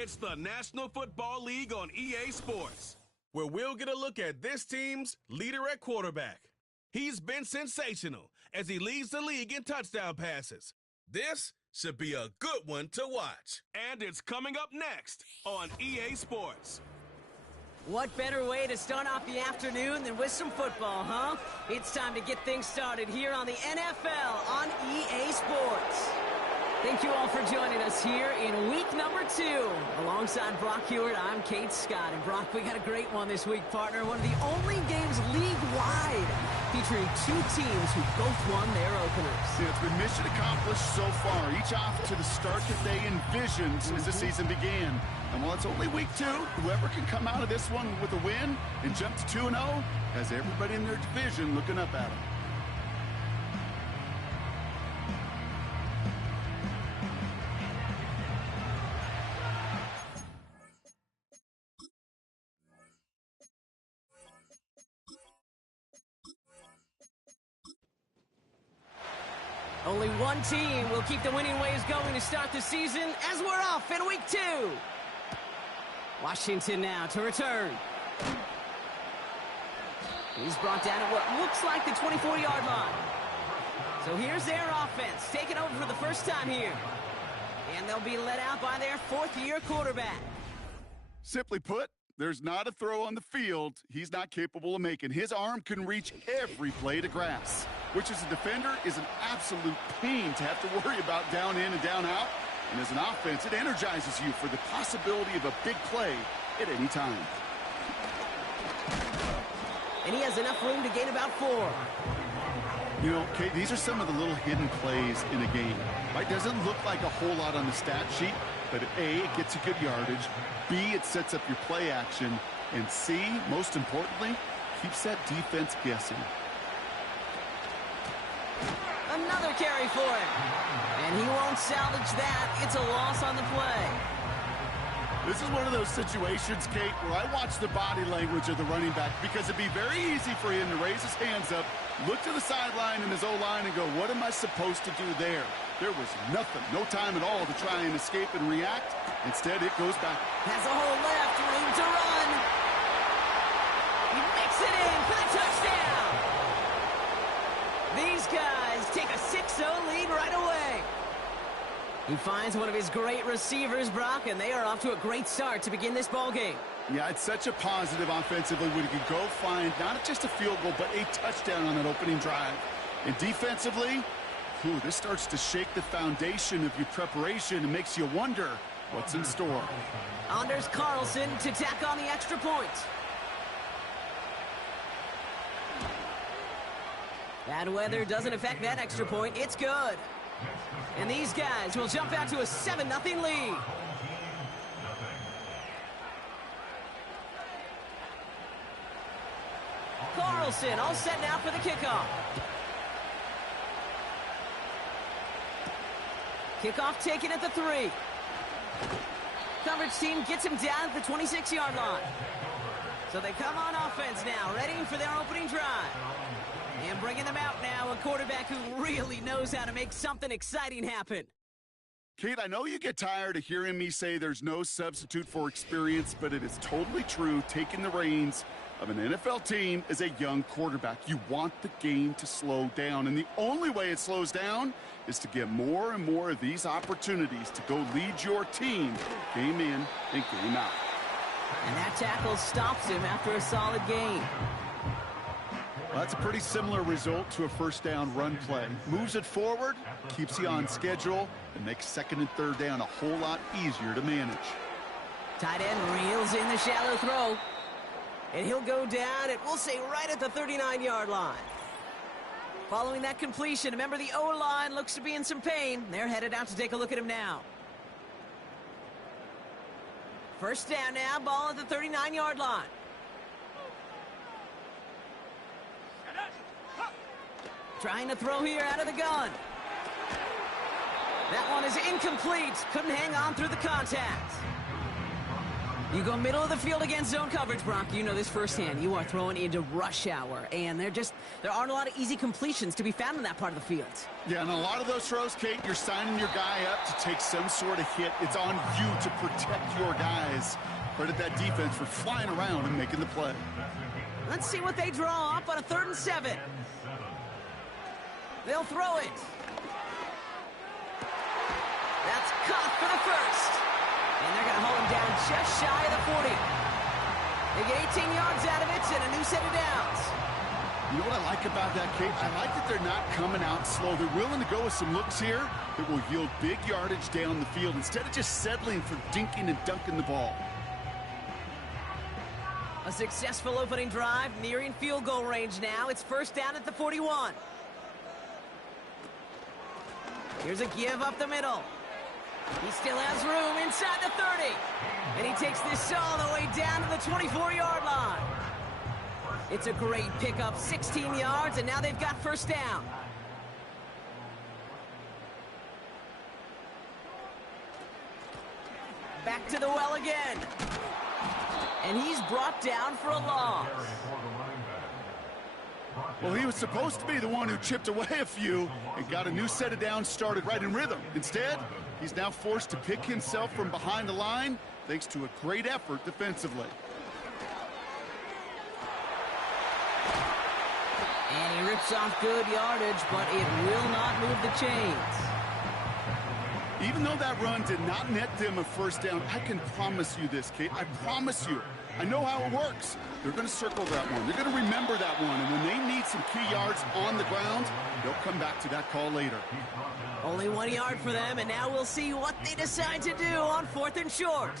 It's the National Football League on EA Sports, where we'll get a look at this team's leader at quarterback. He's been sensational as he leads the league in touchdown passes. This should be a good one to watch. And it's coming up next on EA Sports. What better way to start off the afternoon than with some football, huh? It's time to get things started here on the NFL on EA Sports. Thank you all for joining us here in week number 2. Alongside Brock Hewitt, I'm Kate Scott. And Brock, we got a great one this week, partner. One of the only games league-wide featuring 2 teams who both won their openers. Yeah, it's been mission accomplished so far, each off to the start that they envisioned as the season began. And while it's only week 2, whoever can come out of this one with a win and jump to 2-0 has everybody in their division looking up at them. Only one team will keep the winning ways going to start the season as we're off in week 2. Washington now to return. He's brought down at what looks like the 24-yard line. So here's their offense, taking over for the first time here. And they'll be led out by their 4th-year quarterback. Simply put, there's not a throw on the field he's not capable of making. His arm can reach every blade of grass, which as a defender is an absolute pain to have to worry about down in and down out. And as an offense, it energizes you for the possibility of a big play at any time. And he has enough room to gain about 4. You know, Kate, these are some of the little hidden plays in a game. Right? Doesn't look like a whole lot on the stat sheet, but A, it gets you good yardage. B, it sets up your play action. And C, most importantly, keeps that defense guessing. Another carry for him. And he won't salvage that. It's a loss on the play. This is one of those situations, Kate, where I watch the body language of the running back because it'd be very easy for him to raise his hands up, look to the sideline in his O-line and go, what am I supposed to do there? There was nothing, no time at all to try and escape and react. Instead, it goes back. Has a hole left, room to run. He makes it in for the touchdown. These guys take a 6-0 lead right away. He finds one of his great receivers, Brock, and they are off to a great start to begin this ball game. Yeah, it's such a positive offensively when you can go find not just a field goal, but a touchdown on that opening drive. And defensively, this starts to shake the foundation of your preparation and makes you wonder what's in store. Anders Carlson to tack on the extra point. Bad weather doesn't affect that extra point. It's good. And these guys will jump out to a 7-0 lead. Carlson all set now for the kickoff. Kickoff taken at the 3. Coverage team gets him down at the 26-yard line. So they come on offense now, ready for their opening drive. And bringing them out now, a quarterback who really knows how to make something exciting happen. Kate, I know you get tired of hearing me say there's no substitute for experience, but it is totally true. Taking the reins of an NFL team as a young quarterback, you want the game to slow down. And the only way it slows down is to get more and more of these opportunities to go lead your team game in and game out. And that tackle stops him after a solid gain. Well, that's a pretty similar result to a first down run play. Moves it forward, keeps you on schedule, and makes 2nd and 3rd down a whole lot easier to manage. Tight end reels in the shallow throw. And he'll go down at, we'll say, right at the 39-yard line. Following that completion, remember the O-line looks to be in some pain. They're headed out to take a look at him now. First down now, ball at the 39-yard line. Trying to throw here out of the gun. That one is incomplete. Couldn't hang on through the contact. You go middle of the field against zone coverage, Brock. You know this firsthand. You are throwing into rush hour, and there aren't a lot of easy completions to be found in that part of the field. Yeah, and a lot of those throws, Kate, you're signing your guy up to take some sort of hit. It's on you to protect your guys. Credit that defense for flying around and making the play. Let's see what they draw up on a 3rd and 7. They'll throw it. That's caught for the first. And they're going to hold him down just shy of the 40. They get 18 yards out of it and a new set of downs. You know what I like about that, Kate? I like that they're not coming out slow. They're willing to go with some looks here that will yield big yardage down the field instead of just settling for dinking and dunking the ball. A successful opening drive, nearing field goal range now. It's 1st down at the 41. Here's a give up the middle. He still has room inside the 30. And he takes this all the way down to the 24-yard line. It's a great pickup, 16 yards, and now they've got 1st down. Back to the well again. And he's brought down for a loss. Well, he was supposed to be the one who chipped away a few and got a new set of downs started right in rhythm. Instead, he's now forced to pick himself from behind the line thanks to a great effort defensively. And he rips off good yardage, but it will not move the chains. Even though that run did not net them a 1st down, I can promise you this, Kate. I promise you. I know how it works. They're going to circle that one. They're going to remember that one. And when they need some key yards on the ground, they'll come back to that call later. Only 1 yard for them, and now we'll see what they decide to do on 4th and short.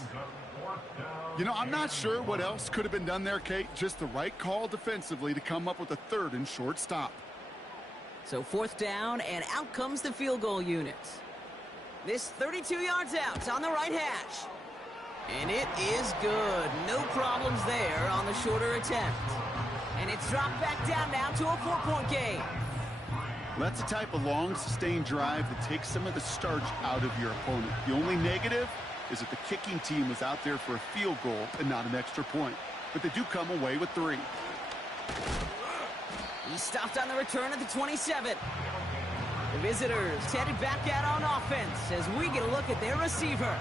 You know, I'm not sure what else could have been done there, Kate. Just the right call defensively to come up with a 3rd and short stop. So 4th down, and out comes the field goal unit. This 32 yards out on the right hash. And it is good. No problems there on the shorter attempt. And it's dropped back down now to a 4-point game. That's the type of long, sustained drive that takes some of the starch out of your opponent. The only negative is that the kicking team was out there for a field goal and not an extra point. But they do come away with 3. He stopped on the return at the 27. The visitors headed back out on offense as we get a look at their receiver.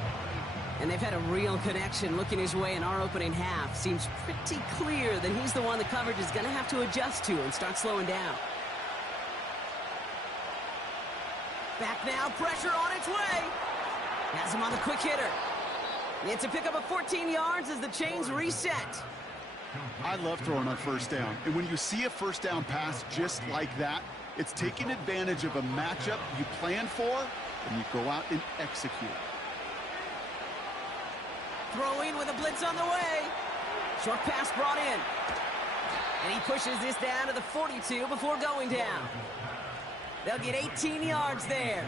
And they've had a real connection looking his way in our opening half. Seems pretty clear that he's the one the coverage is going to have to adjust to and start slowing down. Back now, pressure on its way. Has him on the quick hitter. It's a pickup of 14 yards as the chains reset. I love throwing on 1st down. And when you see a 1st down pass just like that, it's taking advantage of a matchup you plan for, and you go out and execute. Throwing with a blitz on the way. Short pass brought in. And he pushes this down to the 42 before going down. They'll get 18 yards there.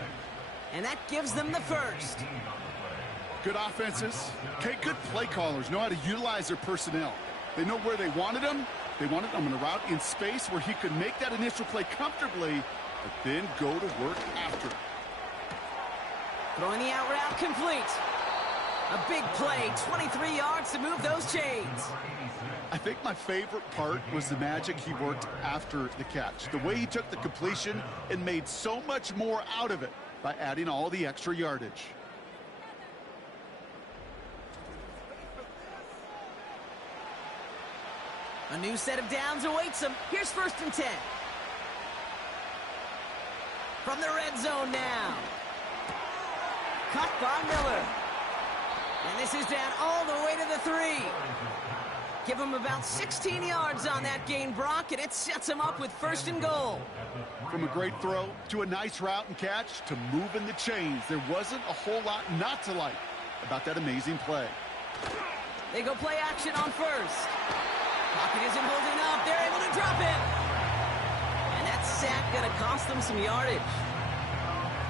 And that gives them the 1st. Good offenses. Okay, good play callers know how to utilize their personnel. They know where they wanted them. They wanted them in a route in space where he could make that initial play comfortably, but then go to work after. Throwing the out route complete. A big play, 23 yards to move those chains. I think my favorite part was the magic he worked after the catch. The way he took the completion and made so much more out of it by adding all the extra yardage. A new set of downs awaits him. Here's 1st and 10. From the red zone now. Caught by Miller. And this is down all the way to the 3. Give him about 16 yards on that gain, Brock, and it sets him up with 1st and goal. From a great throw to a nice route and catch to moving the chains, there wasn't a whole lot not to like about that amazing play. They go play action on 1st. Pocket isn't holding up. They're able to drop him. And that sack going to cost them some yardage.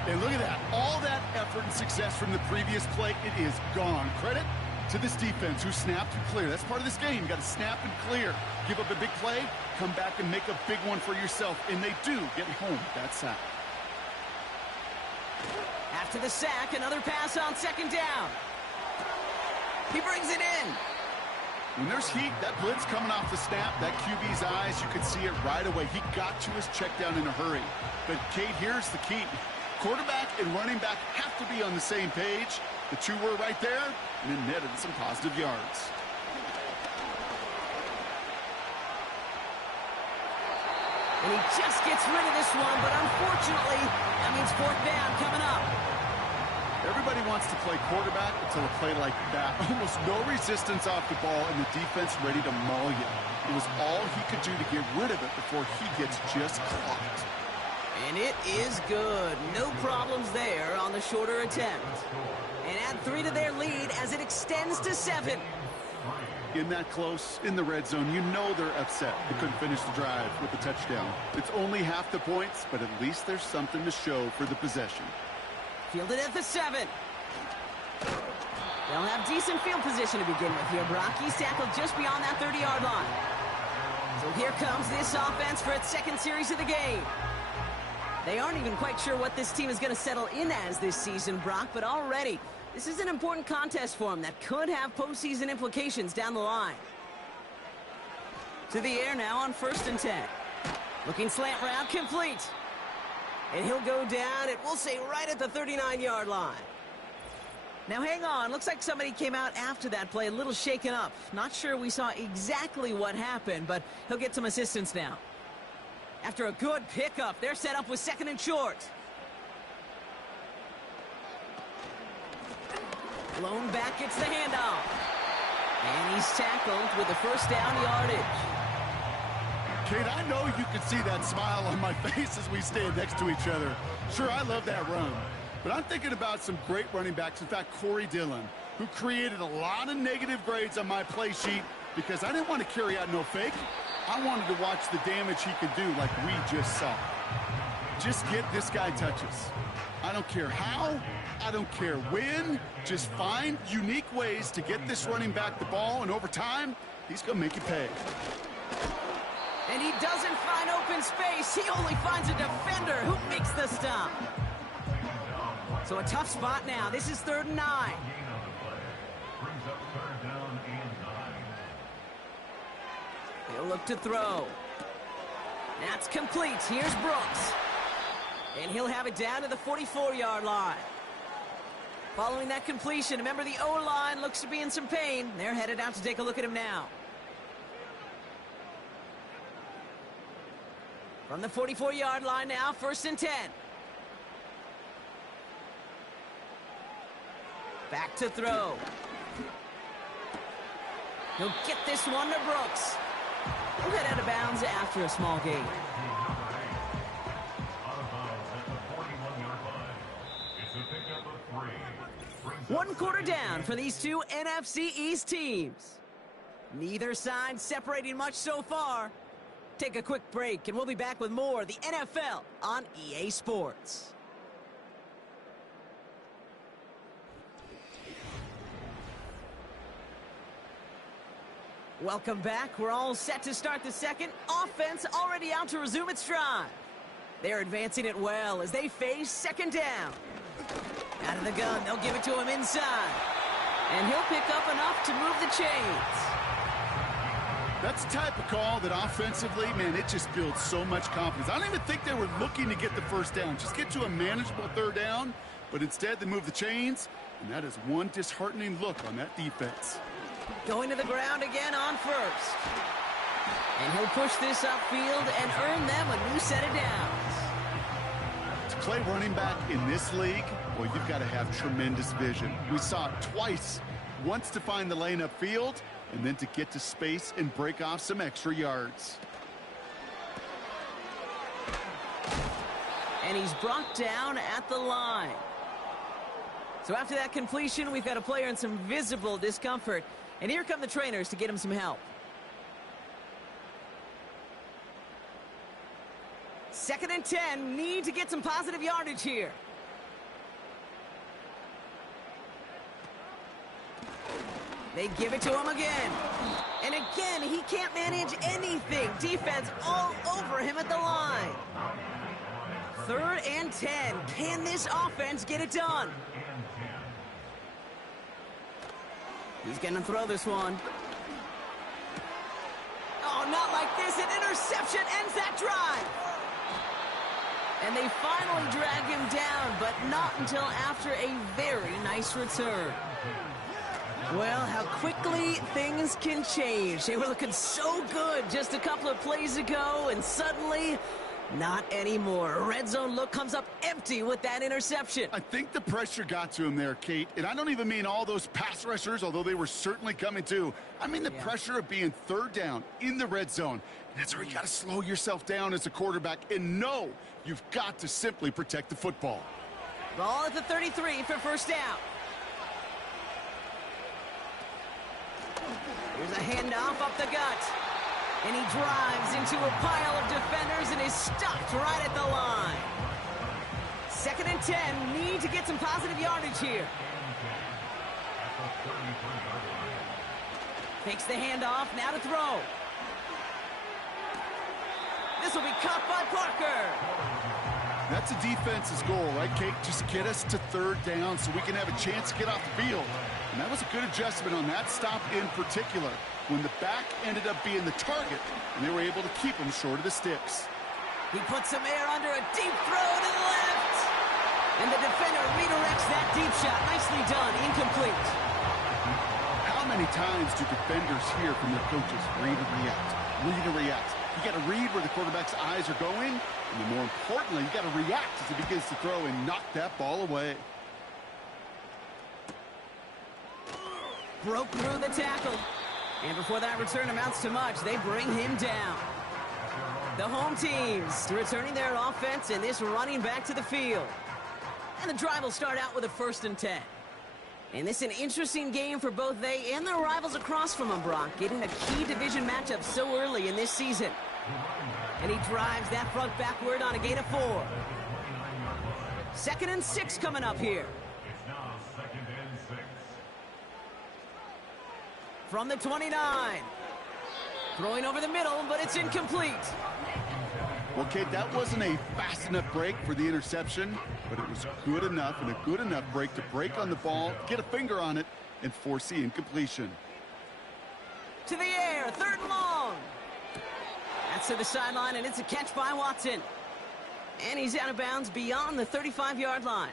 And look at that. All that effort and success from the previous play, it is gone. Credit to this defense who snapped and cleared. That's part of this game. You got to snap and clear. Give up a big play, come back and make a big one for yourself. And they do get home with that sack. After the sack, another pass on 2nd down. He brings it in. When there's heat, that blitz coming off the snap, that QB's eyes, you could see it right away. He got to his check down in a hurry. But, Kate, here's the key. Quarterback and running back have to be on the same page. The two were right there, and it netted some positive yards. And he just gets rid of this one, but unfortunately, that means fourth down coming up. Everybody wants to play quarterback until a play like that. Almost no resistance off the ball, and the defense ready to maul you. It was all he could do to get rid of it before he gets just clocked. And it is good. No problems there on the shorter attempt. And add 3 to their lead as it extends to 7. In that close, in the red zone, you know they're upset. They couldn't finish the drive with the touchdown. It's only half the points, but at least there's something to show for the possession. Fielded at the 7. They'll have decent field position to begin with here, Brock. He's tackled just beyond that 30-yard line. So here comes this offense for its second series of the game. They aren't even quite sure what this team is going to settle in as this season, Brock, but already this is an important contest for them that could have postseason implications down the line. To the air now on 1st and 10. Looking slant route, complete. And he'll go down, we'll say right at the 39-yard line. Now hang on, looks like somebody came out after that play a little shaken up. Not sure we saw exactly what happened, but he'll get some assistance now. After a good pickup, they're set up with 2nd and short. Blown back, gets the handoff. And he's tackled with the first down yardage. Kate, I know you can see that smile on my face as we stand next to each other. Sure, I love that run. But I'm thinking about some great running backs. In fact, Corey Dillon, who created a lot of negative grades on my play sheet because I didn't want to carry out no fake. I wanted to watch the damage he could do like we just saw. Just get this guy touches. I don't care how, I don't care when. Just find unique ways to get this running back the ball, and over time, he's going to make you pay. And he doesn't find open space. He only finds a defender who makes the stop. So a tough spot now. This is 3rd and 9. He'll look to throw. That's complete. Here's Brooks. And he'll have it down to the 44-yard line. Following that completion, remember the O-line looks to be in some pain. They're headed out to take a look at him now. From the 44-yard line now, 1st and 10. Back to throw. He'll get this one to Brooks. He'll head out of bounds after a small gain. One quarter down for these two NFC East teams. Neither side separating much so far. Take a quick break, and we'll be back with more of the NFL on EA Sports. Welcome back. We're all set to start the second. Offense already out to resume its drive. They're advancing it well as they face 2nd down. Out of the gun, they'll give it to him inside. And he'll pick up enough to move the chains. That's the type of call that offensively, man, it just builds so much confidence. I don't even think they were looking to get the 1st down. Just get to a manageable 3rd down. But instead, they move the chains. And that is one disheartening look on that defense. Going to the ground again on 1st. And he'll push this upfield and earn them a new set of downs. To play running back in this league, well, you've got to have tremendous vision. We saw it twice. Once to find the lane upfield, and then to get to space and break off some extra yards. And he's brought down at the line. So after that completion, we've got a player in some visible discomfort. And here come the trainers to get him some help. 2nd and 10, need to get some positive yardage here. They give it to him again. And again, he can't manage anything. Defense all over him at the line. 3rd and 10. Can this offense get it done? He's going to throw this one. Oh, not like this. An interception ends that drive. And they finally drag him down, but not until after a very nice return. Well, how quickly things can change. They were looking so good just a couple of plays ago, and suddenly, not anymore. A red zone look comes up empty with that interception. I think the pressure got to him there, Kate. And I don't even mean all those pass rushers, although they were certainly coming too. I mean the pressure of being third down in the red zone. And that's where you got to slow yourself down as a quarterback and know you've got to simply protect the football. Ball at the 33 for first down. Here's a handoff up the gut. And he drives into a pile of defenders and is stopped right at the line. 2nd and 10. Need to get some positive yardage here. Takes the handoff. Now to throw. This will be caught by Parker. That's a defense's goal, right, Kate? Just get us to third down so we can have a chance to get off the field. And that was a good adjustment on that stop in particular, when the back ended up being the target, and they were able to keep him short of the sticks. He puts some air under a deep throw to the left. And the defender redirects that deep shot. Nicely done. Incomplete. How many times do defenders hear from their coaches, read and react, read and react? You got to read where the quarterback's eyes are going, and then more importantly, you got to react as he begins to throw and knock that ball away. Broke through the tackle. And before that return amounts to much, they bring him down. The home teams returning their offense and this running back to the field. And the drive will start out with a 1st and 10. And this is an interesting game for both they and their rivals across from them, Brock, getting a key division matchup so early in this season. And he drives that front backward on a gain of 4. 2nd and 6 coming up here. From the 29. Throwing over the middle, but it's incomplete. Well, Kate, that wasn't a fast enough break for the interception, but it was good enough and a good enough break to break on the ball, get a finger on it, and force the incompletion. To the air, 3rd and long. That's to the sideline, and it's a catch by Watson. And he's out of bounds beyond the 35-yard line.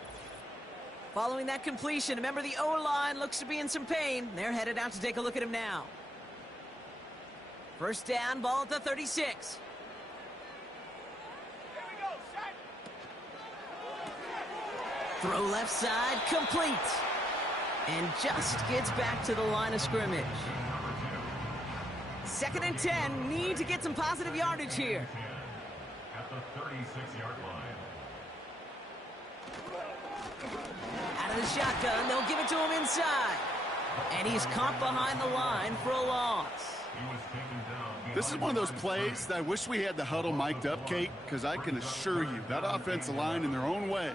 Following that completion, remember the O-line looks to be in some pain. They're headed out to take a look at him now. 1st down, ball at the 36. Throw left side, complete. And just gets back to the line of scrimmage. 2nd and 10, need to get some positive yardage here. At the 36-yard line. Out of the shotgun, they'll give it to him inside. And he's caught behind the line for a loss. This is one of those plays that I wish we had the huddle mic'd up, Kate, because I can assure you that offensive line in their own way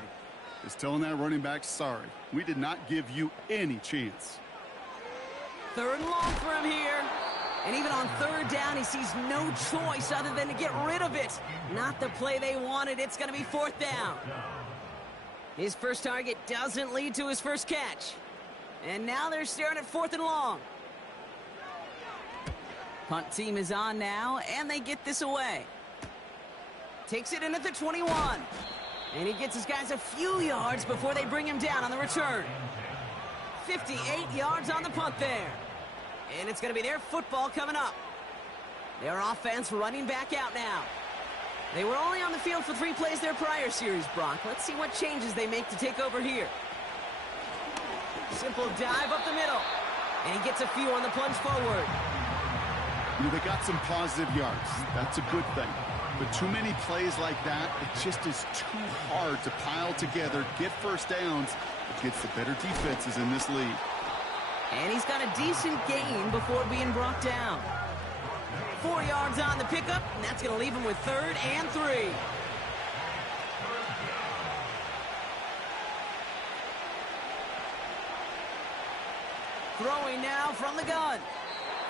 is telling that running back, sorry, we did not give you any chance. 3rd and long for him here. And even on 3rd down, he sees no choice other than to get rid of it. Not the play they wanted. It's going to be 4th down. His first target doesn't lead to his first catch. And now they're staring at 4th and long. Punt team is on now, and they get this away. Takes it in at the 21. And he gets his guys a few yards before they bring him down on the return. 58 yards on the punt there. And it's going to be their football coming up. Their offense running back out now. They were only on the field for 3 plays their prior series, Brock. Let's see what changes they make to take over here. Simple dive up the middle. And he gets a few on the plunge forward. You know, they got some positive yards. That's a good thing. But too many plays like that, it just is too hard to pile together, get first downs against the better defenses in this league. And he's got a decent gain before being brought down. 4 yards on the pickup, and that's going to leave him with 3rd and 3. Throwing now from the gun.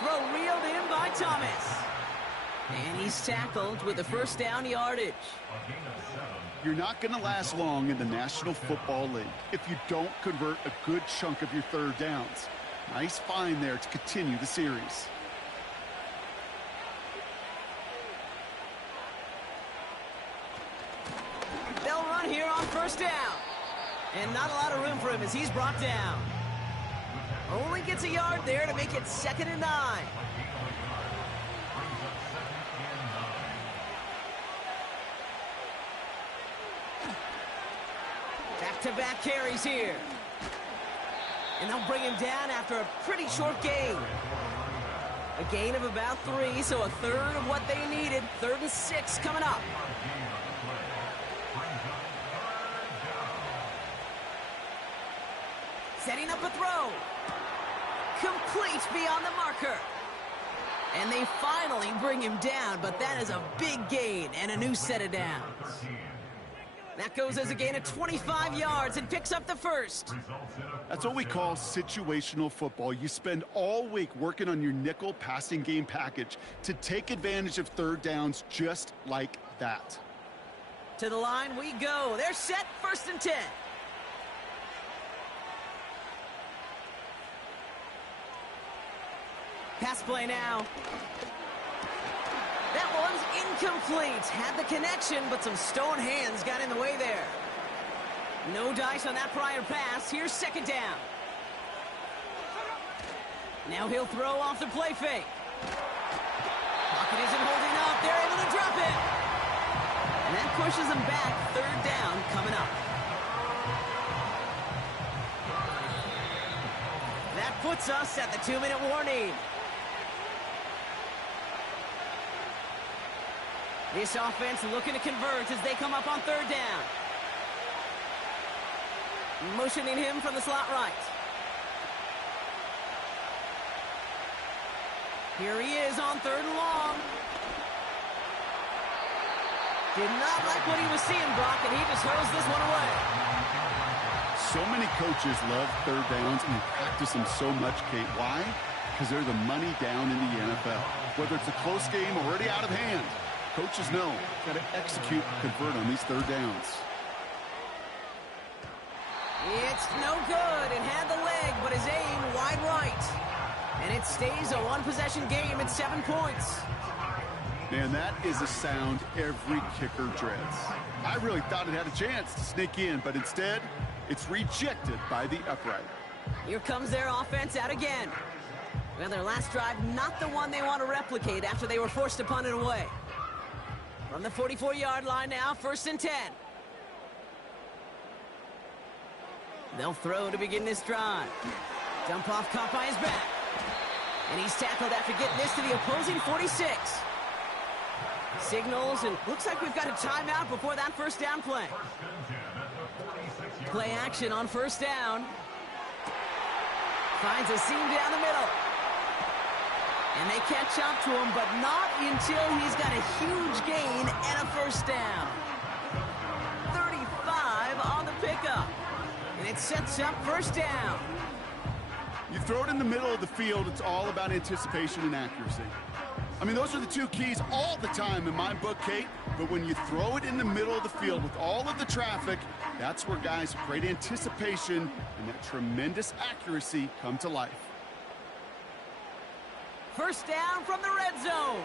Throw reeled in by Thomas. And he's tackled with the 1st down yardage. You're not going to last long in the National Football League if you don't convert a good chunk of your 3rd downs. Nice find there to continue the series. They'll run here on first down. And not a lot of room for him as he's brought down. Only gets a yard there to make it 2nd and 9. Back-to-back carries here. And they'll bring him down after a pretty short gain. A gain of about 3, so a third of what they needed. 3rd and 6 coming up. Setting up a throw. Complete beyond the marker. And they finally bring him down, but that is a big gain and a new set of downs. That goes as a gain of 25 yards and picks up the first. That's what we call situational football. You spend all week working on your nickel passing game package to take advantage of 3rd downs just like that. To the line we go. They're set, 1st and 10. Pass play now. That one's incomplete. Had the connection, but some stone hands got in the way there. No dice on that prior pass. Here's 2nd down. Now he'll throw off the play fake. Pocket isn't holding up. They're able to drop it. And that pushes them back. 3rd down coming up. That puts us at the 2-minute warning. This offense looking to convert as they come up on 3rd down. Motioning him from the slot right. Here he is on 3rd and long. Did not like what he was seeing, Brock, and he just hurls this one away. So many coaches love 3rd downs and practice them so much, Kate. Why? Because they're the money down in the NFL. Whether it's a close game or already out of hand, coaches know, got to execute and convert on these 3rd downs. It's no good. It had the leg, but his aim wide right. And it stays a 1-possession game at 7 points. Man, that is a sound every kicker dreads. I really thought it had a chance to sneak in, but instead, it's rejected by the upright. Here comes their offense out again. Well, their last drive, not the one they want to replicate after they were forced to punt it away. From the 44-yard line now, 1st and 10. They'll throw to begin this drive. Dump off caught by his back. And he's tackled after getting this to the opposing 46. Signals, and looks like we've got a timeout before that 1st down play. Play action on 1st down. Finds a seam down the middle. And they catch up to him, but not until he's got a huge gain and a 1st down. 35 on the pickup. And it sets up 1st down. You throw it in the middle of the field, it's all about anticipation and accuracy. I mean, those are the 2 keys all the time in my book, Kate. But when you throw it in the middle of the field with all of the traffic, that's where guys with great anticipation and that tremendous accuracy come to life. 1st down from the red zone.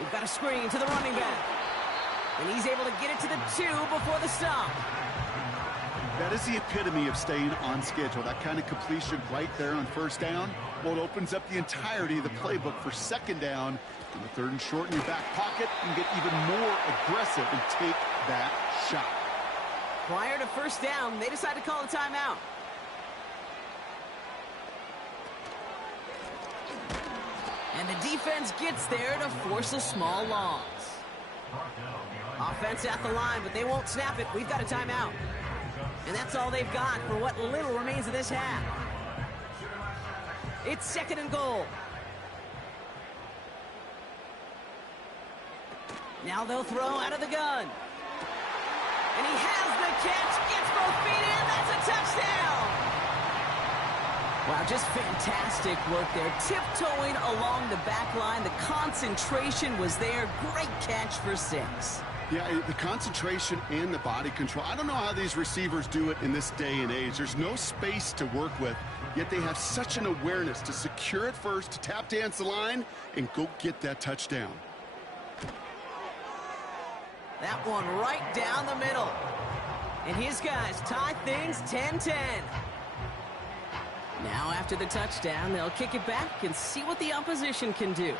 We've got a screen to the running back. And he's able to get it to the 2 before the stop. That is the epitome of staying on schedule. That kind of completion right there on 1st down. Well, it opens up the entirety of the playbook for 2nd down. In the 3rd and short in your back pocket, you can get even more aggressive and take that shot. Prior to 1st down, they decide to call a timeout. And the defense gets there to force a small loss. Offense at the line, but they won't snap it. We've got a timeout. And that's all they've got for what little remains of this half. It's 2nd and goal. Now they'll throw out of the gun. And he has the catch, gets both feet in, that's a touchdown! Wow, just fantastic work there. Tiptoeing along the back line, the concentration was there. Great catch for 6. Yeah, the concentration and the body control. I don't know how these receivers do it in this day and age. There's no space to work with. yet they have such an awareness to secure it first, to tap dance the line, and go get that touchdown. That one right down the middle. And his guys tie things 10-10. Now after the touchdown, they'll kick it back and see what the opposition can do.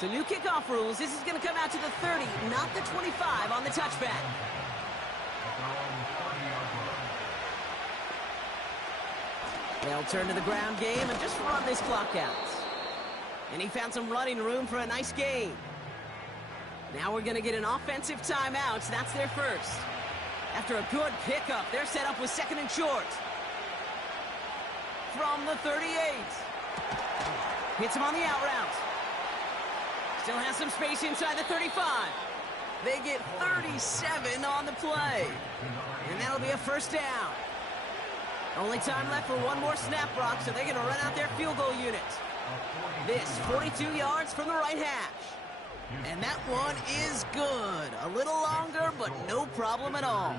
So new kickoff rules. This is going to come out to the 30, not the 25 on the touchback. They'll turn to the ground game and just run this clock out. And he found some running room for a nice gain. Now we're going to get an offensive timeout. So that's their first. After a good pickup, they're set up with second and short. From the 38. Hits him on the out route. Still has some space inside the 35. They get 37 on the play. And that'll be a first down. Only time left for one more snap, Brock, so they're going to run out their field goal unit. This, 42 yards from the right hash. And that one is good. A little longer, but no problem at all.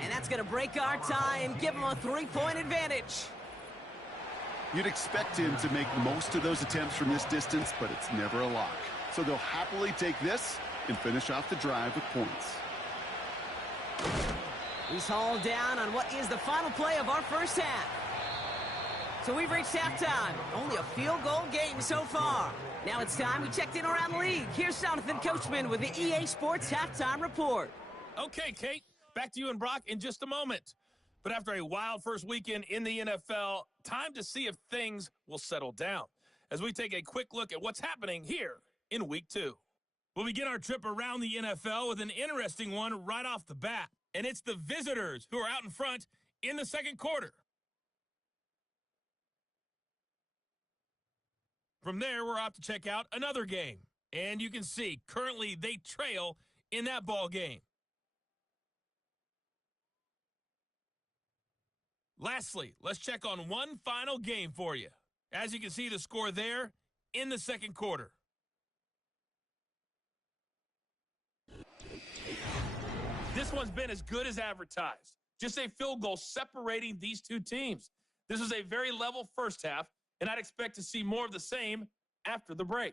And that's going to break our tie and give them a 3-point advantage. You'd expect him to make most of those attempts from this distance, but it's never a lock. So they'll happily take this and finish off the drive with points. He's hauled down on what is the final play of our first half. So we've reached halftime. Only a field goal game so far. Now it's time we checked in around the league. Here's Jonathan Coachman with the EA Sports Halftime Report. Okay, Kate, back to you and Brock in just a moment. But after a wild first weekend in the NFL, time to see if things will settle down as we take a quick look at what's happening here in Week 2. We'll begin our trip around the NFL with an interesting one right off the bat, and it's the visitors who are out in front in the second quarter. From there, we're off to check out another game, and you can see currently they trail in that ball game. Lastly, let's check on one final game for you. As you can see the score there in the second quarter. This one's been as good as advertised. Just a field goal separating these two teams. This was a very level first half, and I'd expect to see more of the same after the break.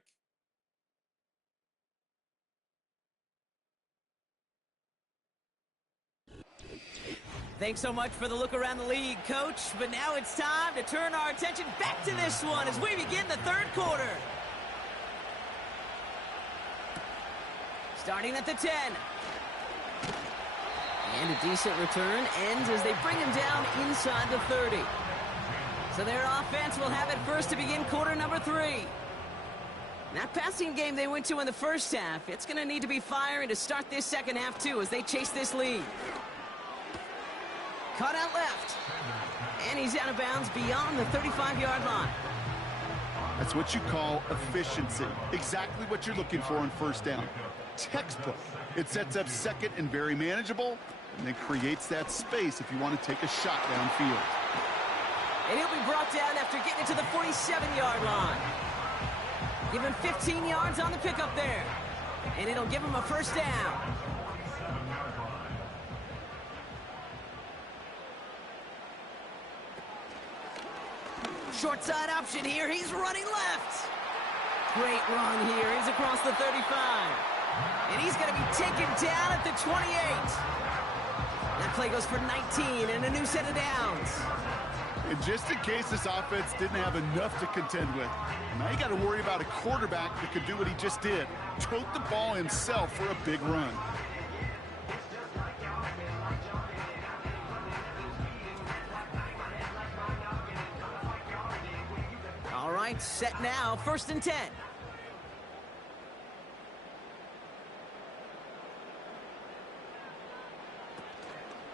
Thanks so much for the look around the league, Coach. But now it's time to turn our attention back to this one as we begin the third quarter. Starting at the 10. And a decent return ends as they bring him down inside the 30. So their offense will have it first to begin quarter number 3. That passing game they went to in the first half, it's going to need to be firing to start this second half too as they chase this lead. Cut out left. And he's out of bounds beyond the 35-yard line. That's what you call efficiency. Exactly what you're looking for on first down. Textbook. It sets up second and very manageable, and then creates that space if you want to take a shot downfield. And he'll be brought down after getting it to the 47-yard line. Give him 15 yards on the pickup there. And it'll give him a first down. Short side option here. He's running left. Great run here. He's across the 35. And he's going to be taken down at the 28. That play goes for 19 and a new set of downs. And just in case this offense didn't have enough to contend with, now you got to worry about a quarterback that could do what he just did. Tote the ball himself for a big run. All right, set now, 1st and 10.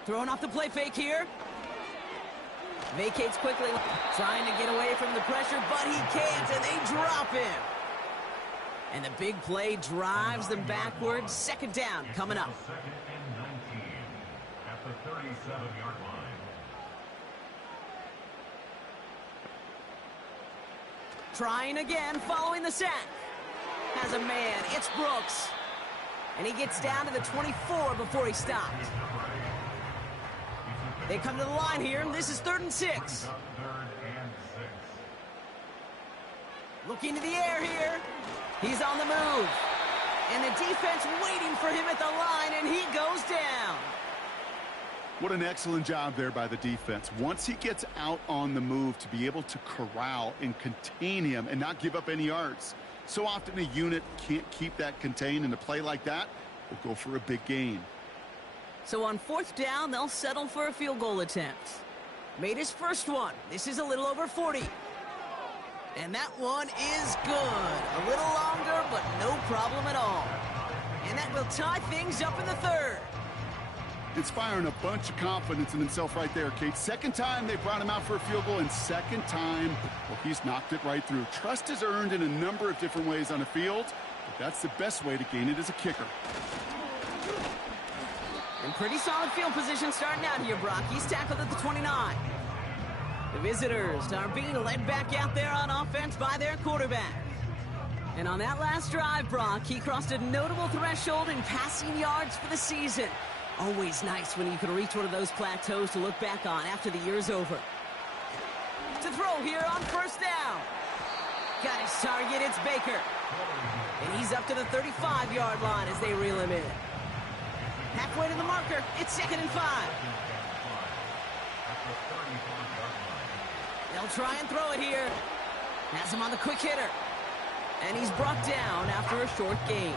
Throwing off the play fake here. Vacates quickly, trying to get away from the pressure, but he can't, and they drop him. And the big play drives them backwards. Second down coming up. Second and 19 at the 37-yard line. Trying again, following the sack. Has a man, it's Brooks. And he gets down to the 24 before he stopped. They come to the line here, and this is 3rd and 6. Third and 6. Looking to the air here. He's on the move. And the defense waiting for him at the line, and he goes down. What an excellent job there by the defense. Once he gets out on the move, to be able to corral and contain him and not give up any yards. So often a unit can't keep that contained, and a play like that will go for a big gain. So on 4th down, they'll settle for a field goal attempt. Made his first one. This is a little over 40. And that one is good. A little longer, but no problem at all. And that will tie things up in the 3rd. Inspiring a bunch of confidence in himself right there, Kate. Second time they brought him out for a field goal, and second time, well, he's knocked it right through. Trust is earned in a number of different ways on the field, but that's the best way to gain it as a kicker. And pretty solid field position starting out here, Brock. He's tackled at the 29. The visitors are being led back out there on offense by their quarterback. And on that last drive, Brock, he crossed a notable threshold in passing yards for the season. Always nice when you can reach one of those plateaus to look back on after the year's over. To throw here on 1st down. Got his target, it's Baker. And he's up to the 35-yard line as they reel him in. Halfway to the marker, it's 2nd and 5. They'll try and throw it here. Has him on the quick hitter. And he's brought down after a short gain.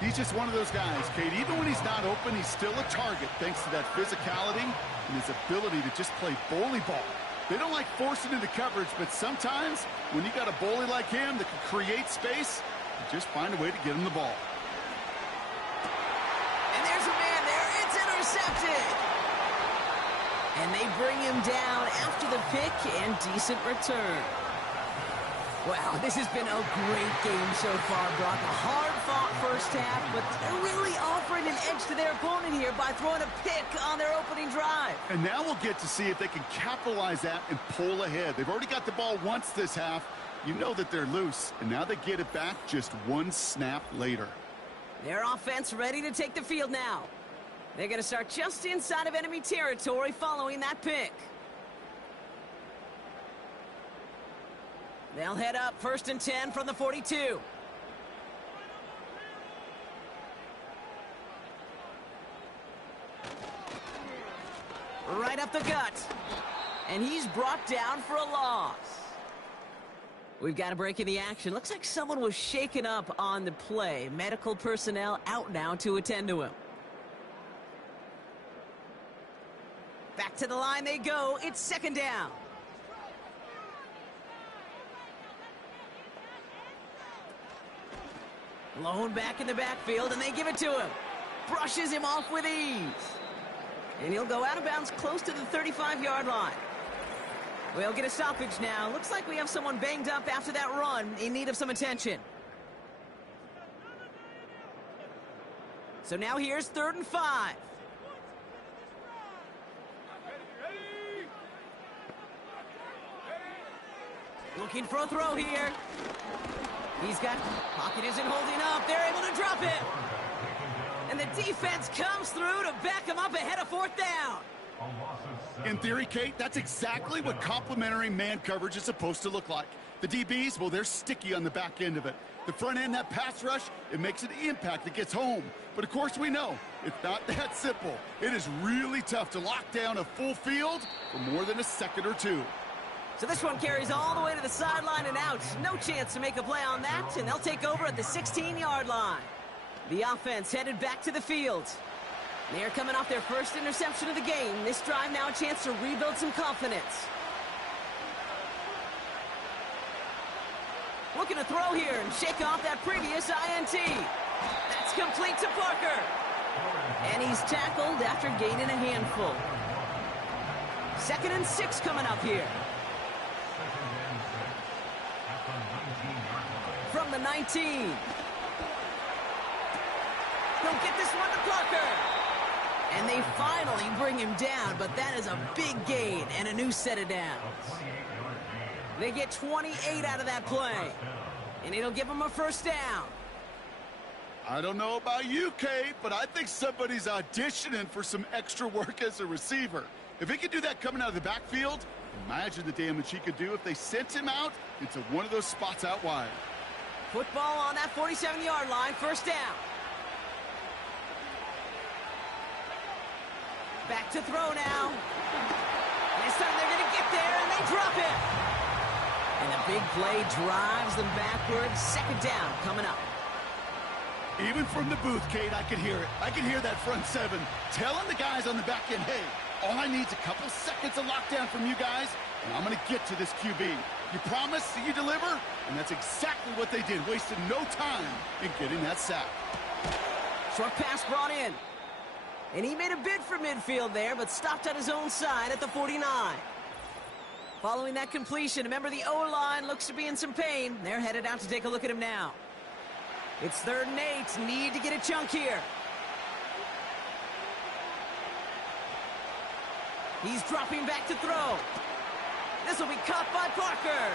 He's just one of those guys, Kate. Even when he's not open, he's still a target thanks to that physicality and his ability to just play bully ball. They don't like forcing into coverage, but sometimes when you got a bully like him that can create space, you just find a way to get him the ball. And there's a man there. It's intercepted. And they bring him down after the pick and decent return. Wow, this has been a great game so far, Brock. A hard-fought first half, but they're really offering an edge to their opponent here by throwing a pick on their opening drive. And now we'll get to see if they can capitalize that and pull ahead. They've already got the ball once this half. You know that they're loose, and now they get it back just one snap later. Their offense ready to take the field now. They're going to start just inside of enemy territory following that pick. They'll head up 1st and 10 from the 42. Right up the gut. And he's brought down for a loss. We've got a break in the action. Looks like someone was shaken up on the play. Medical personnel out now to attend to him. Back to the line they go. It's 2nd down. Lone back in the backfield, and they give it to him. Brushes him off with ease. And he'll go out of bounds close to the 35-yard line. We'll get a stoppage now. Looks like we have someone banged up after that run in need of some attention. So now here's 3rd and 5. Looking for a throw here. He's got, pocket isn't holding up. They're able to drop it. And the defense comes through to back him up ahead of 4th down. In theory, Kate, that's exactly what complementary man coverage is supposed to look like. The DBs, well, they're sticky on the back end of it. The front end, that pass rush, it makes an impact that gets home. But of course we know, it's not that simple. It is really tough to lock down a full field for more than a second or two. So this one carries all the way to the sideline and out. No chance to make a play on that, and they'll take over at the 16-yard line. The offense headed back to the field. They're coming off their first interception of the game. This drive now a chance to rebuild some confidence. Looking to throw here and shake off that previous INT. That's complete to Parker. And he's tackled after gaining a handful. 2nd and 6 coming up here. From the 19. He'll get this one to Parker. And they finally bring him down, but that is a big gain and a new set of downs. They get 28 out of that play. And it'll give them a 1st down. I don't know about you, Kate, but I think somebody's auditioning for some extra work as a receiver. If he could do that coming out of the backfield, imagine the damage he could do if they sent him out into one of those spots out wide. Football on that 47-yard line, first down. Back to throw now. This time they're going to get there, and they drop it. And the big play drives them backwards. Second down coming up. Even from the booth, Kate, I could hear it. I could hear that front seven telling the guys on the back end, hey, all I need is a couple seconds of lockdown from you guys, and I'm going to get to this QB. You promise that you deliver? And that's exactly what they did, wasting no time in getting that sack. Short pass brought in. And he made a bid for midfield there, but stopped on his own side at the 49. Following that completion, a member of the O-line looks to be in some pain. They're headed out to take a look at him now. It's 3rd and 8. Need to get a chunk here. He's dropping back to throw. This will be caught by Parker.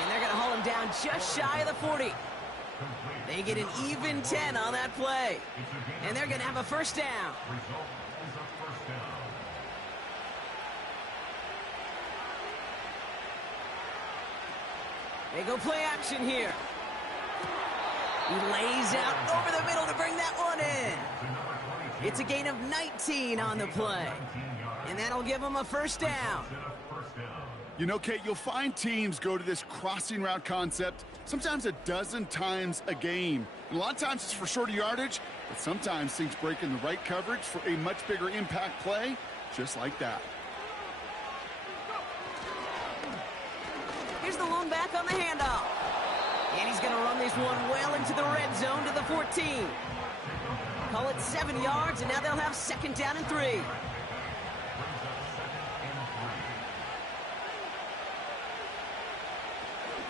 And they're going to haul him down just shy of the 40. They get an even 10 on that play. And they're going to have a first down. They go play action here. He lays out over the middle to bring that one in. It's a gain of 19 on the play. And that'll give them a first down. You know, Kate, you'll find teams go to this crossing route concept sometimes a dozen times a game. And a lot of times it's for shorter yardage, but sometimes things break in the right coverage for a much bigger impact play, just like that. Here's the lone back on the handoff. And he's going to run this one well into the red zone to the 14. Call it 7 yards, and now they'll have second down and 3.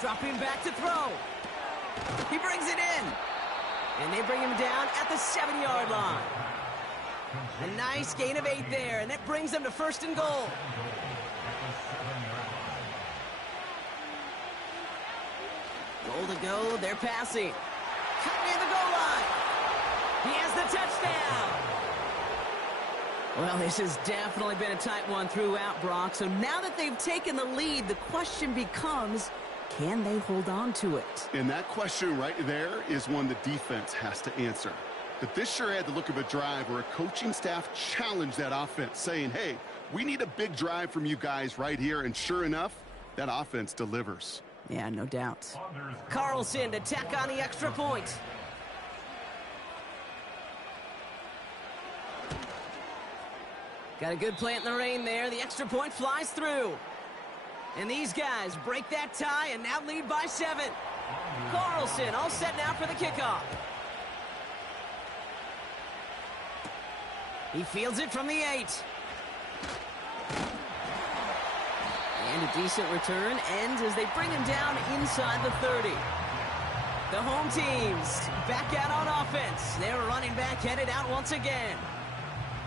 Dropping back to throw. He brings it in. And they bring him down at the 7-yard line. A nice gain of 8 there, and that brings them to 1st and goal. Goal to go, they're passing. Cut near the goal line. He has the touchdown. Well, this has definitely been a tight one throughout, Brock. So now that they've taken the lead, the question becomes, can they hold on to it? And that question right there is one the defense has to answer. But this sure had the look of a drive where a coaching staff challenged that offense, saying, hey, we need a big drive from you guys right here. And sure enough, that offense delivers. Yeah, no doubt. Carlson to tack on the extra point. Got a good play in the rain there. The extra point flies through. And these guys break that tie and now lead by 7. Carlson all set now for the kickoff. He fields it from the 8. And a decent return ends as they bring him down inside the 30. The home teams back out on offense. Their running back headed out once again.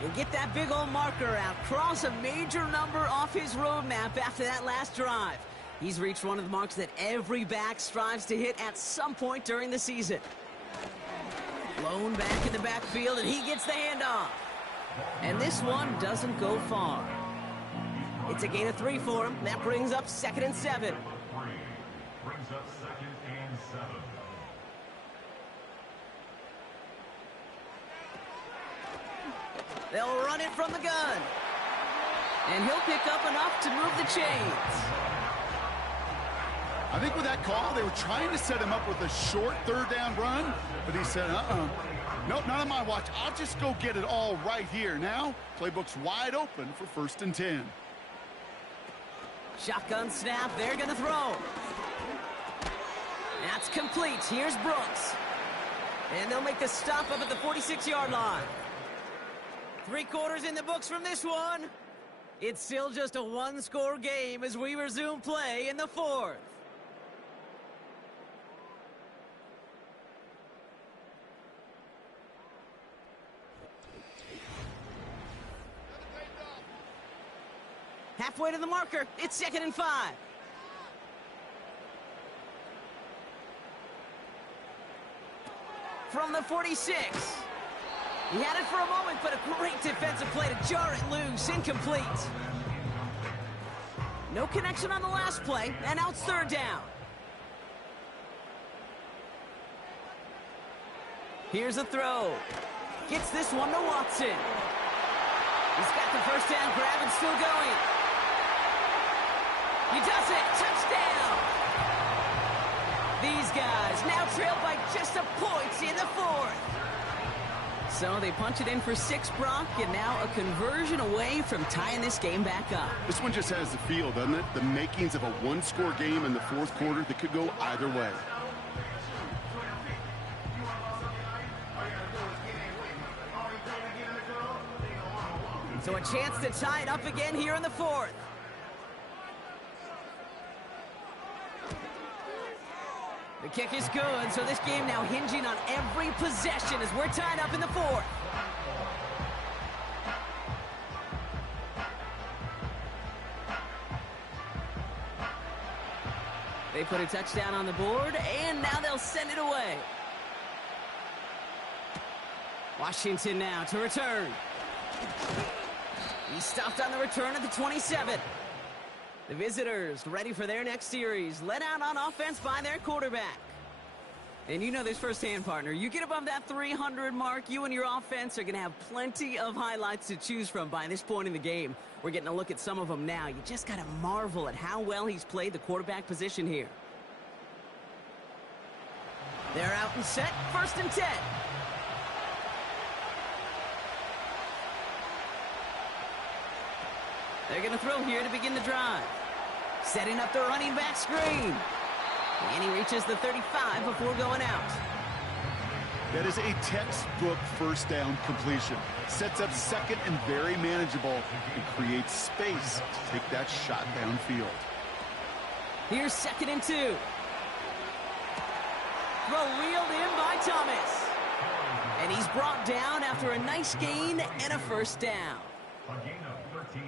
And get that big old marker out. Cross a major number off his roadmap after that last drive. He's reached one of the marks that every back strives to hit at some point during the season. Blown back in the backfield, and he gets the handoff. And this one doesn't go far. It's a gain of 3 for him. That brings up 2nd and 7. Brings up 2nd and 7. They'll run it from the gun. And he'll pick up enough to move the chains. I think with that call, they were trying to set him up with a short 3rd down run, but he said, nope, not on my watch. I'll just go get it all right here. Now, playbook's wide open for 1st and 10. Shotgun snap, they're going to throw. That's complete. Here's Brooks. And they'll make the stop up at the 46-yard line. 3 quarters in the books from this one. It's still just a 1-score game as we resume play in the 4th. Halfway to the marker. It's 2nd and 5. from the 46. He had it for a moment, but a great defensive play to jar it loose. Incomplete. No connection on the last play, and now it's third down. Here's a throw. Gets this one to Watson. He's got the first down grab and still going. He does it. Touchdown. These guys now trail by just a point in the fourth. So they punch it in for 6, Brock, and now a conversion away from tying this game back up. This one just has the feel, doesn't it? The makings of a one-score game in the fourth quarter that could go either way. So a chance to tie it up again here in the fourth. The kick is good, so this game now hinging on every possession as we're tied up in the fourth. They put a touchdown on the board, and now they'll send it away. Washington now to return. He stopped on the return at the 27. The visitors ready for their next series, led out on offense by their quarterback. And you know this firsthand, partner. You get above that 300 mark, you and your offense are going to have plenty of highlights to choose from by this point in the game. We're getting a look at some of them now. You just got to marvel at how well he's played the quarterback position here. They're out and set, 1st and 10. They're going to throw here to begin the drive. Setting up the running back screen. And he reaches the 35 before going out. That is a textbook first down completion. Sets up second and very manageable and creates space to take that shot downfield. Here's 2nd and 2. Throw wheeled in by Thomas. And he's brought down after a nice gain and a first down.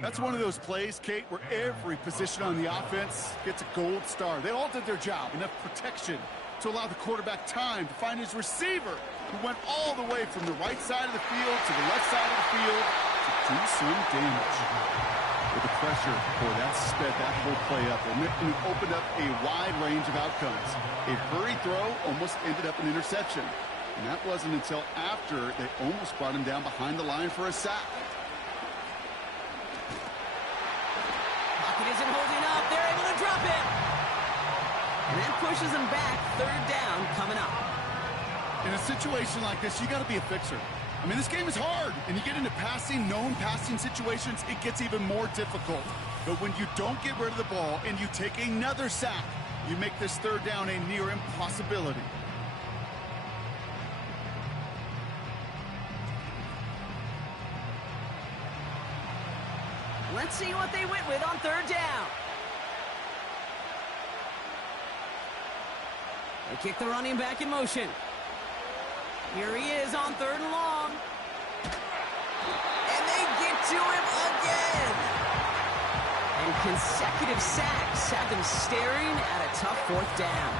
That's one of those plays, Kate, where every position on the offense gets a gold star. They all did their job. Enough protection to allow the quarterback time to find his receiver, who went all the way from the right side of the field to the left side of the field to do some damage. With the pressure, boy, that sped that whole play up, and it opened up a wide range of outcomes. A hurried throw almost ended up an interception. And that wasn't until after they almost brought him down behind the line for a sack. It isn't holding up. They're able to drop it. And that pushes them back. 3rd down coming up. In a situation like this, you got to be a fixer. I mean, this game is hard, and you get into known passing situations, it gets even more difficult. But when you don't get rid of the ball and you take another sack, you make this 3rd down a near impossibility. Let's see what they went with on 3rd down. They kick the running back in motion. Here he is on 3rd and long. And they get to him again. And consecutive sacks have them staring at a tough 4th down.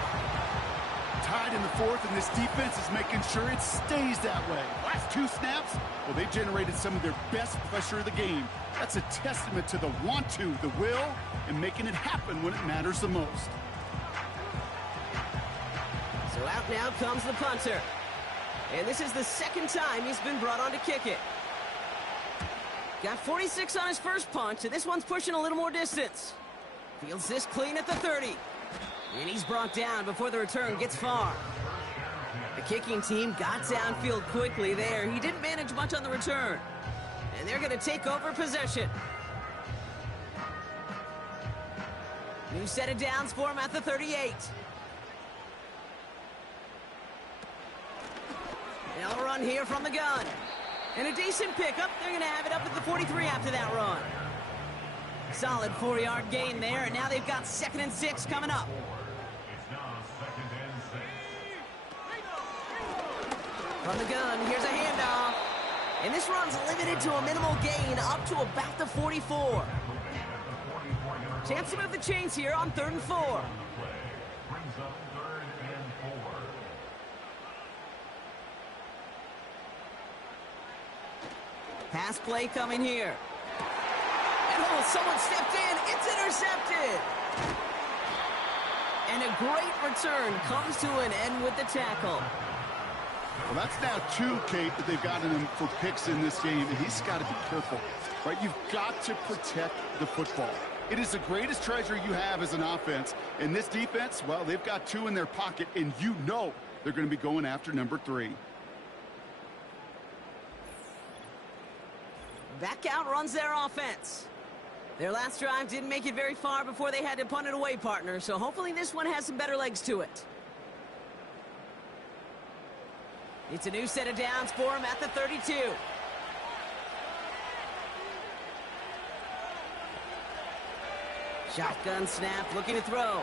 Tied in the 4th, and this defense is making sure it stays that way. Last 2 snaps, well, they generated some of their best pressure of the game. That's a testament to the want to, the will, and making it happen when it matters the most. So out now comes the punter. And this is the 2nd time he's been brought on to kick it. Got 46 on his first punch, and this one's pushing a little more distance. Fields this clean at the 30. And he's brought down before the return gets far. The kicking team got downfield quickly there. He didn't manage much on the return. And they're going to take over possession. New set of downs for him at the 38. They'll run here from the gun. And a decent pickup. They're going to have it up at the 43 after that run. Solid 4-yard gain there, and now they've got 2nd and 6 coming up. From the gun, here's a handoff. And this run's limited to a minimal gain up to about the 44. Chance to move the chains here on 3rd and 4. Pass play coming here. And oh, someone stepped in. It's intercepted. And a great return comes to an end with the tackle. Well, that's now 2, Kate, that they've gotten him for picks in this game, and he's got to be careful, right? You've got to protect the football. It is the greatest treasure you have as an offense. And this defense, well, they've got 2 in their pocket, and you know they're going to be going after number 3. Back out runs their offense. Their last drive didn't make it very far before they had to punt it away, partner, so hopefully this one has some better legs to it. It's a new set of downs for him at the 32. Shotgun snap, looking to throw.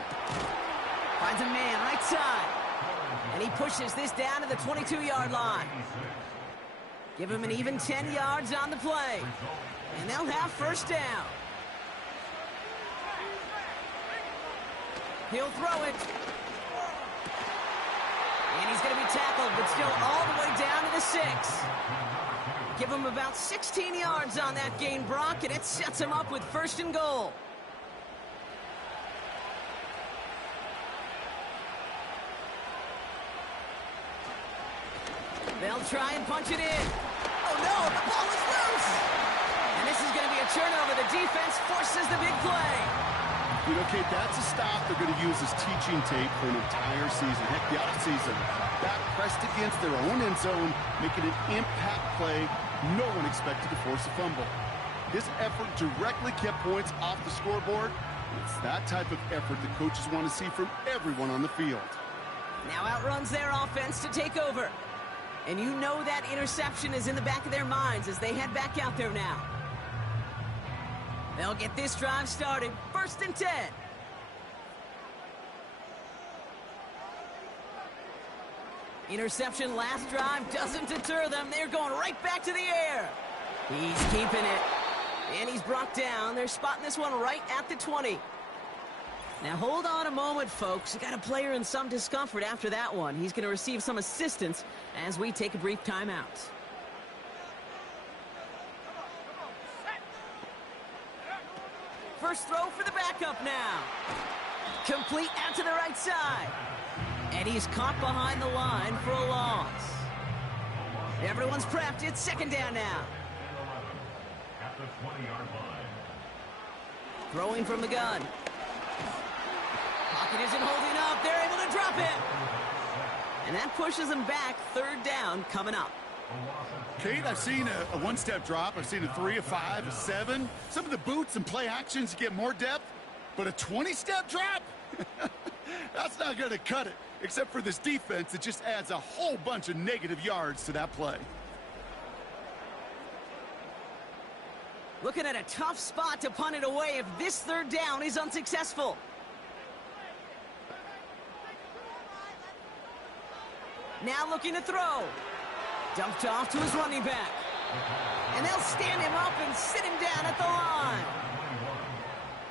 Finds a man right side. And he pushes this down to the 22-yard line. Give him an even 10 yards on the play. And they'll have first down. He'll throw it. And he's going to be tackled, but still all the way down to the 6. Give him about 16 yards on that gain, Brock, and it sets him up with first and goal. They'll try and punch it in. Oh, no, the ball is loose. And this is going to be a turnover. The defense forces the big play. You know, Kate, that's a stop they're going to use as teaching tape for an entire season. Heck, the offseason. Back pressed against their own end zone, making an impact play. No one expected to force a fumble. This effort directly kept points off the scoreboard. It's that type of effort that coaches want to see from everyone on the field. Now outruns their offense to take over. And you know that interception is in the back of their minds as they head back out there now. They'll get this drive started. First and 10. Interception last drive doesn't deter them. They're going right back to the air. He's keeping it. And he's brought down. They're spotting this one right at the 20. Now hold on a moment, folks. You got a player in some discomfort after that one. He's going to receive some assistance as we take a brief timeout. First throw for the backup now. Complete out to the right side. And he's caught behind the line for a loss. Everyone's prepped. It's second down now. At the 20-yard line. Throwing from the gun. Pocket isn't holding up. They're able to drop it. And that pushes them back. Third down coming up. Kate, I've seen a one-step drop. I've seen a 3, a 5, a 7. Some of the boots and play actions get more depth. But a 20-step drop? That's not going to cut it. Except for this defense, it just adds a whole bunch of negative yards to that play. Looking at a tough spot to punt it away if this third down is unsuccessful. Now looking to throw. Dumped off to his running back. And they'll stand him up and sit him down at the line.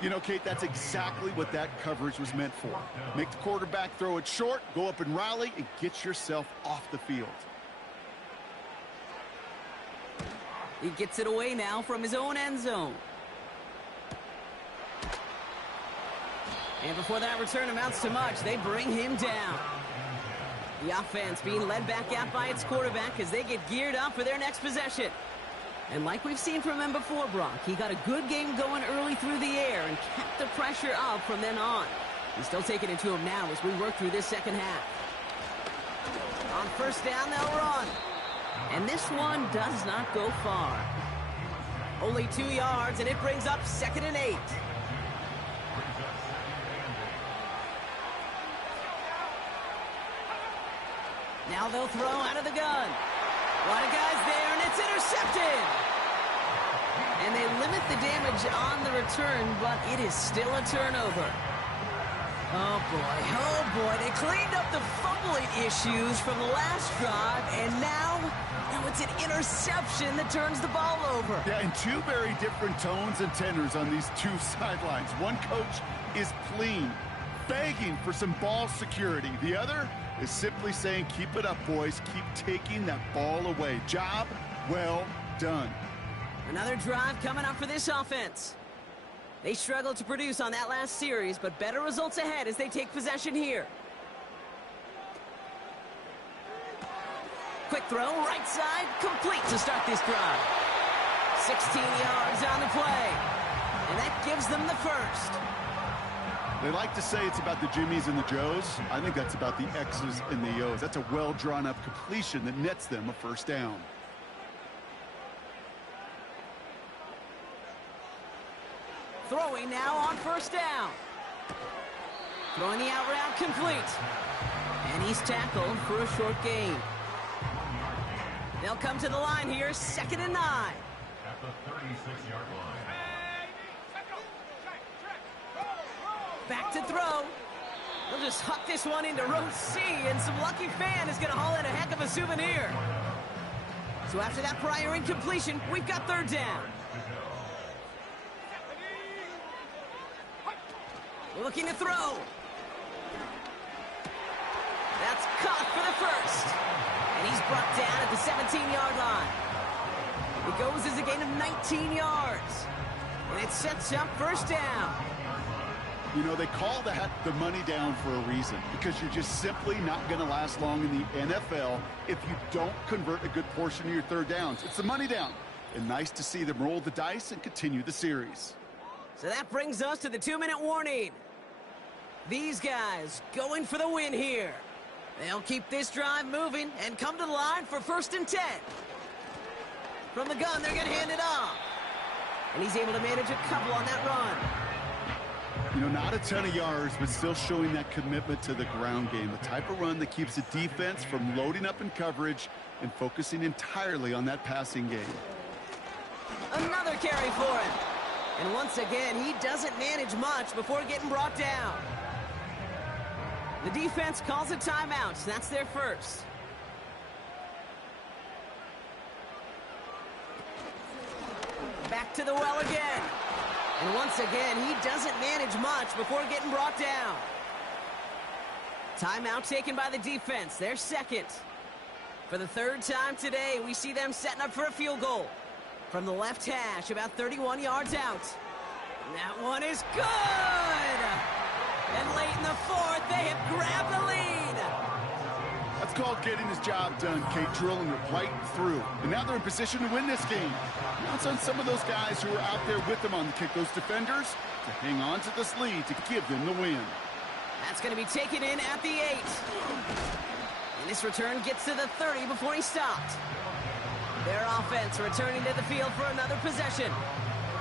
You know, Kate, that's exactly what that coverage was meant for. Make the quarterback throw it short, go up and rally, and get yourself off the field. He gets it away now from his own end zone. And before that return amounts to much, they bring him down. The offense being led back out by its quarterback as they get geared up for their next possession. And like we've seen from him before, Brock, he got a good game going early through the air and kept the pressure up from then on. He's still taking it to him now as we work through this second half. On first down, they'll run. And this one does not go far. Only 2 yards, and it brings up 2nd and 8. Now they'll throw out of the gun. A lot of guys there, and it's intercepted. And they limit the damage on the return, but it is still a turnover. Oh, boy, they cleaned up the fumbling issues from the last drive, and now it's an interception that turns the ball over. Yeah, and 2 very different tones and tenors on these 2 sidelines. One coach is pleading, begging for some ball security. The other is simply saying, keep it up, boys. Keep taking that ball away. Job well done. Another drive coming up for this offense. They struggled to produce on that last series, but better results ahead as they take possession here. Quick throw, right side, complete to start this drive. 16 yards on the play, and that gives them the first. They like to say it's about the Jimmies and the Joes. I think that's about the X's and the O's. That's a well-drawn-up completion that nets them a first down. Throwing now on first down. Throwing the out route complete. And he's tackled for a short gain. They'll come to the line here, 2nd and 9. At the 36-yard line. Back to throw. They'll just huck this one into row C, and some lucky fan is going to haul in a heck of a souvenir. So after that prior incompletion, we've got 3rd down. Looking to throw. That's caught for the first. And he's brought down at the 17-yard line. It goes as a gain of 19 yards. And it sets up first down. You know, they call that the money down for a reason, because you're just simply not going to last long in the NFL if you don't convert a good portion of your 3rd downs. It's the money down. And nice to see them roll the dice and continue the series. So that brings us to the 2-minute warning. These guys going for the win here. They'll keep this drive moving and come to the line for 1st and 10. From the gun, they're going to hand it off. And he's able to manage a couple on that run. You know, not a ton of yards, but still showing that commitment to the ground game. The type of run that keeps the defense from loading up in coverage and focusing entirely on that passing game. Another carry for him. And once again, he doesn't manage much before getting brought down. The defense calls a timeout. That's their first. Back to the well again. And once again, he doesn't manage much before getting brought down. Timeout taken by the defense. Their second. For the 3rd time today, we see them setting up for a field goal. From the left hash, about 31 yards out. And that one is good! And late in the 4th, they have grabbed the lead. That's called getting his job done, Kate, drilling it right through. And now they're in position to win this game. Now it's on some of those guys who are out there with them on the kick, those defenders, to hang on to this lead to give them the win. That's going to be taken in at the 8. And this return gets to the 30 before he stopped. Their offense returning to the field for another possession.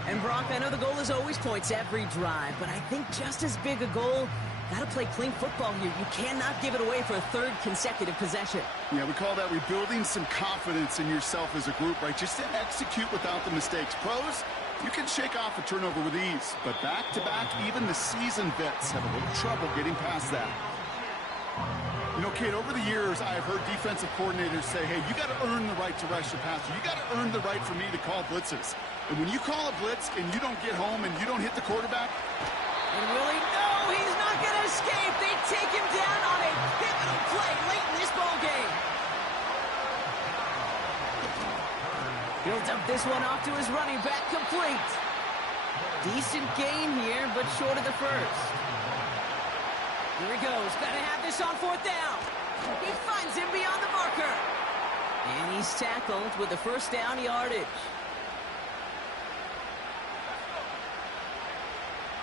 And Brock, I know the goal is always points every drive, but I think just as big a goal, got to play clean football here. You cannot give it away for a 3rd consecutive possession. Yeah, we call that rebuilding some confidence in yourself as a group, right? Just to execute without the mistakes. Pros, you can shake off a turnover with ease, but back-to-back, even the seasoned vets have a little trouble getting past that. You know, Kate, over the years, I've heard defensive coordinators say, hey, you got to earn the right to rush the passer. You got to earn the right for me to call blitzes. And when you call a blitz and you don't get home and you don't hit the quarterback... And really, no, he's not going to escape. They take him down on a pivotal play late in this ball game. He'll dump this one off to his running back, complete. Decent gain here, but short of the first. Here he goes. Got to have this on 4th down. He finds him beyond the marker. And he's tackled with the first down yardage.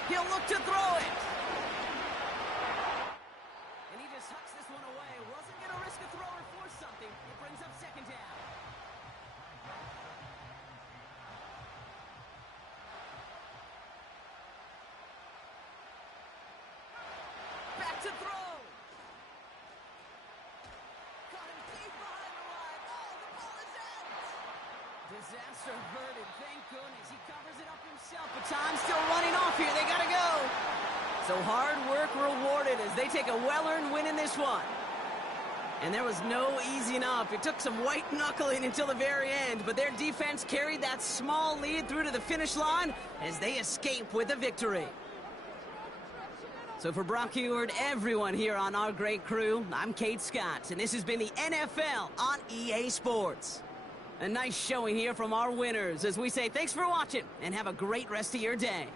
He'll look to throw it. And he just hucks this one away. Wasn't going to risk a throw or force something. It brings up 2nd down. Back to throw. Caught him deep behind the line. Oh, the ball is out. Disaster averted. Thank goodness. He covers it up himself, but time's still running off here. They got to go. So hard work rewarded as they take a well-earned win in this one. And there was no easing up. It took some white knuckling until the very end, but their defense carried that small lead through to the finish line as they escape with a victory. So for Brock Eward, everyone here on our great crew, I'm Kate Scott, and this has been the NFL on EA Sports. A nice showing here from our winners as we say thanks for watching and have a great rest of your day.